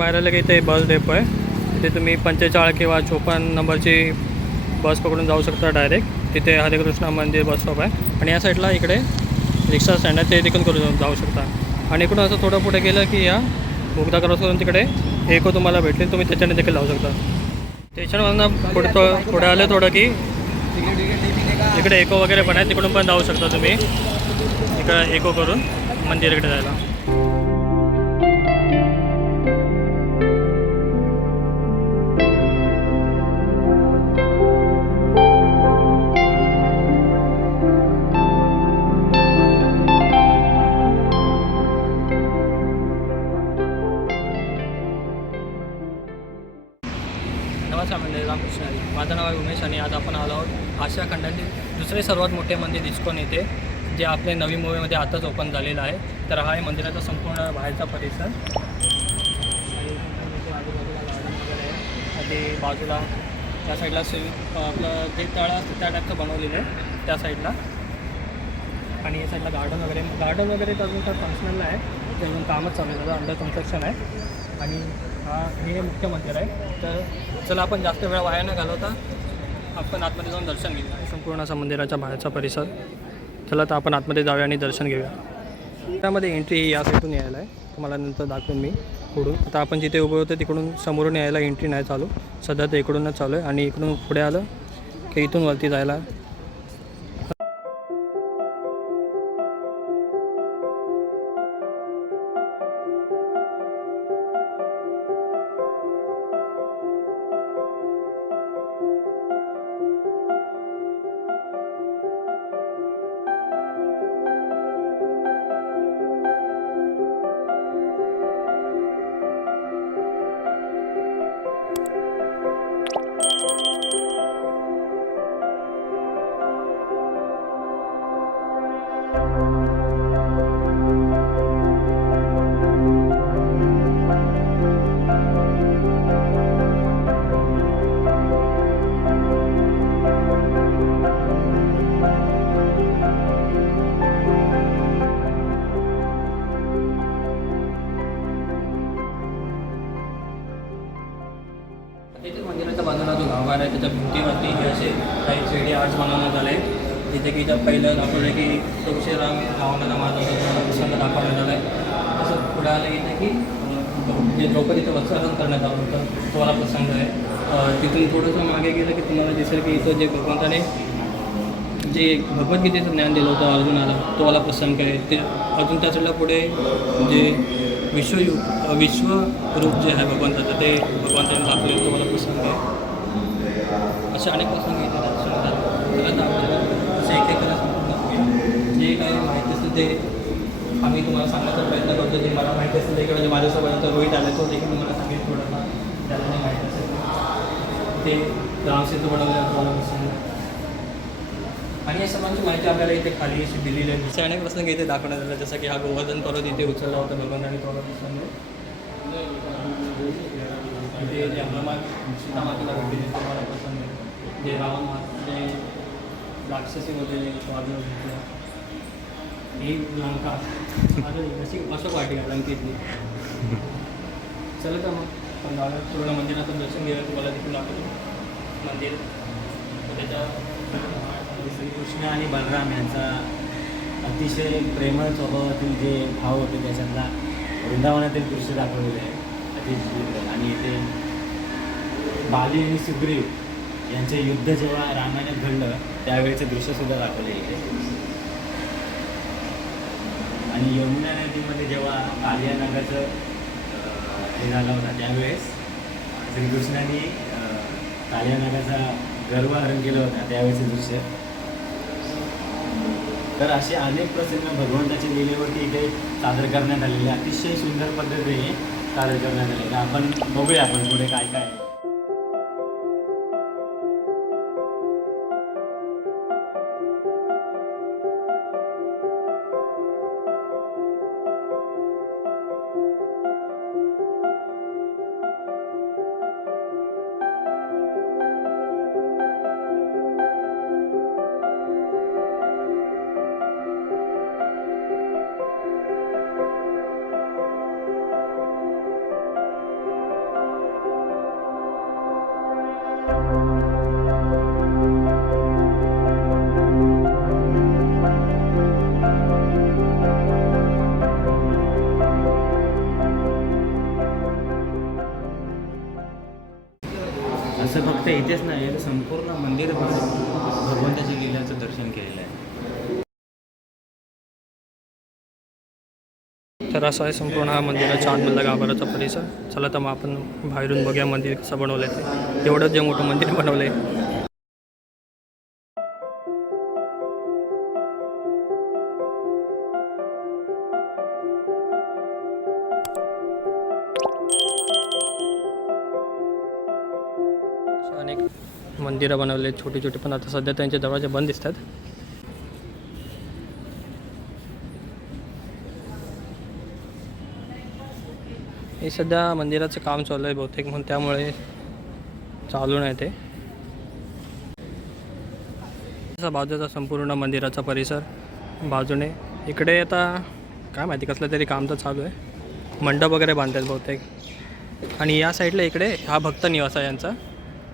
बाहेर आलं की इथे बस डेपो आहे. तिथे तुम्ही पंचेचाळ किंवा चोपन्न नंबरची बस पकडून जाऊ शकता डायरेक्ट तिथे हरेकृष्ण मंदिर बस स्टॉप आहे. आणि या साईडला इकडे रिक्षा स्टँड आहे. ते तिकडून करून जाऊ शकता. आणि इकडून असं थोडं पुढे गेलं की या मुग्धा क्रॉस करून तिकडेएको तुम्हाला भेटेल तुम्ही त्याच्याने देखील जाऊ शकता. स्टेशनवरनं पुढे तो पुढे आलं थोडं की इकडे एको वगैरे पण आहे. तिकडून पण जाऊ शकता तुम्ही. इकडं एको करून मंदिराकडे जायला. माझं नाव आहे उमेश आणि आज आपण आलो आहोत आशिया खंडातील दुसरे सर्वात मोठे मंदिर इस्कॉन येथे जे आपले नवी मुंबईमध्ये आताच ओपन झालेलं आहे. तर हा आहे मंदिराचा संपूर्ण बाहेरचा परिसर. आणि आजूबाजूला वगैरे आणि बाजूला त्या साईडला स्विमिंग आपलं जे तळं असतं त्या टाईपचं बनवलेलं आहे त्या साईडला. आणि या साईडला गार्डन वगैरे गार्डन वगैरे तर अजून तर फंक्शनल आहे ते अजून कामच चालू आहे त्याचं अंडर कन्स्ट्रक्शन आहे. आणि हा हे मुख्य मंदिर आहे. तर चला आपण जास्त वेळ वाया न घालवता आपण आतमध्ये जाऊन दर्शन घेऊया. संपूर्ण असा मंदिराच्या बाहेरचा परिसर. चला तर आपण आतमध्ये जाऊया आणि दर्शन घेऊया. त्यामध्ये एंट्री या साईडून यायला आहे. तुम्हाला नंतर दाखवेन मी पुढून. आता आपण जिथे उभे होतो तिकडून समोरून यायला एंट्री नाही चालू. सध्या तर इकडूनच चालू आहे आणि इकडून पुढे आलं की इथून वरती जायला इथे मंदिराच्या बाजूला जो गाभारा आहे त्याच्या भिंतीवरती हे असे काही थ्री डी आर्ट्स बनवण्यात आले. जिथे की इथं पहिलं दाखवलं की तुळशीराम रावणाला माधव प्रसंग दाखवण्यात आहे तसं पुढे आलं इथे की जे द्रौपदीचं वस्त्रहरण करण्यात आलं होतं तो वाला प्रसंग आहे. तिथून थोडंसं मागे गेलं की तुम्हाला दिसेल की इथं जे भगवंताने जे भगवद्गीतेचं ज्ञान दिलं होतं अर्जुनाला तो वाला प्रसंग आहे. ते अजून त्याच्याला पुढे जे विश्वयु विश्वरूप जे आहे भगवंताचं ते भगवंताने दाखवले तो वाला प्रसंग आहे. असे अनेक प्रसंग येतात दर्शनात आले. त्याला तर आपल्याला असं एक एक संपूर्ण जे काही माहिती असेल ते आम्ही तुम्हाला सांगण्याचा प्रयत्न करतो जे मला माहिती असेल ते म्हणजे माझ्यासोबत रोहित आला तो देखील तुम्हाला सांगेल थोडंफार. त्याला नाही माहिती असेल. ते रामसेतू बनवलेला तुम्हाला वाला आणि या सर्वांची माहिती आपल्याला इथे खाली अशी दिलेली आहे. असे अनेक प्रसंग इथे दाखवण्यात आला जसं की हा गोवर्धन पर्वत इथे उचलला होता भगवंताने तो प्रसंग. इथे जे हनुमान सीतामातेला भेटलेले तो वाला प्रसंग जे रावण मा- जे राक्षसी वगैरे वाजवत घेतल्या ही लंका. अजून अशी अशोक वाटिका लंकेतली. चला तर मग. पण जाऊया. पूर्ण मंदिराचं दर्शन घेऊया तुम्हाला तिथून दाखवतो. मंदिर. त्याच्या श्रीकृष्ण आणि बलराम यांचा अतिशय प्रेमळ स्वभावातील जे भाव होते त्याच्यातला वृंदावनातील दृश्य दाखवलेले आहे. अतिशय आणि इथे बाली आणि सुग्रीव यांचे युद्ध जेव्हा रामायणात घडलं त्यावेळेचं दृश्यसुद्धा दाखवले इथे आणि यमुना नदीमध्ये जेव्हा कालिया नागाचं हे झालं होता त्यावेळेस श्रीकृष्णाने कालिया नागाचा गर्वहरण केलं होता त्यावेळेचं दृश्य. तर असे अनेक प्रसंग भगवंताच्या लिलेवरती इथे सादर करण्यात आलेले. अतिशय सुंदर पद्धतीने सादर करण्यात आलेले. आपण बघूया आपण पुढे काय काय असं फक्त इथेच नाही तर संपूर्ण मंदिर भगवंताच्या किल्ल्याचं दर्शन केलेलं आहे. तर असं आहे संपूर्ण हा मंदिराच्या आतमधला गाभाराचा परिसर. चला तर मग आपण बाहेरून बघूया मंदिर कसं बनवलं आहे ते. एवढं जे मोठं मंदिर बनवलं आहे अनेक मंदिरं बनवले छोटी छोटी पण आता सध्या त्यांचे दरवाजे बंद दिसतात. हे सध्या मंदिराचं काम चालू आहे बहुतेक म्हणून त्यामुळे चालू नाही ते. बाजूचा संपूर्ण मंदिराचा परिसर बाजूने. इकडे आता काय माहिती कसलं तरी काम तर चालू आहे. मंडप वगैरे बांधतात बहुतेक. आणि या साईडला इकडे हा भक्त निवास आहे यांचा.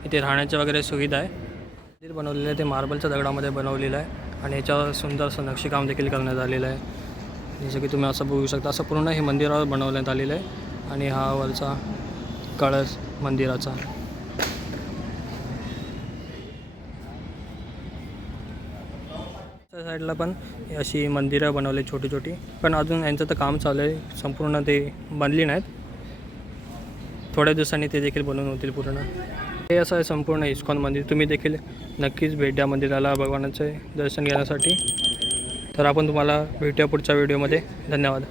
इथे राहण्याच्या वगैरे सुविधा आहे. मंदिर बनवलेलं आहे ते मार्बलच्या दगडामध्ये बनवलेलं आहे आणि याच्यावर सुंदर असं नक्षीकाम देखील करण्यात आलेलं आहे. जसं की तुम्ही असं बघू शकता असं पूर्ण हे मंदिरावर बनवण्यात आलेलं आहे आणि हा वरचा कळस मंदिराचा. साईडला पण अशी मंदिरं बनवली छोटी छोटी पण अजून यांचं तर काम चालू आहे संपूर्ण ते बनली नाहीत. थोड्या दिवसांनी ते देखील बनवून होतील पूर्ण. हे असं आहे संपूर्ण इस्कॉन मंदिर. तुम्ही देखील नक्कीच भेट द्या मंदिराला भगवानाचे दर्शन घेण्यासाठी. तर आपण तुम्हाला भेटूया पुढच्या व्हिडिओमध्ये. धन्यवाद.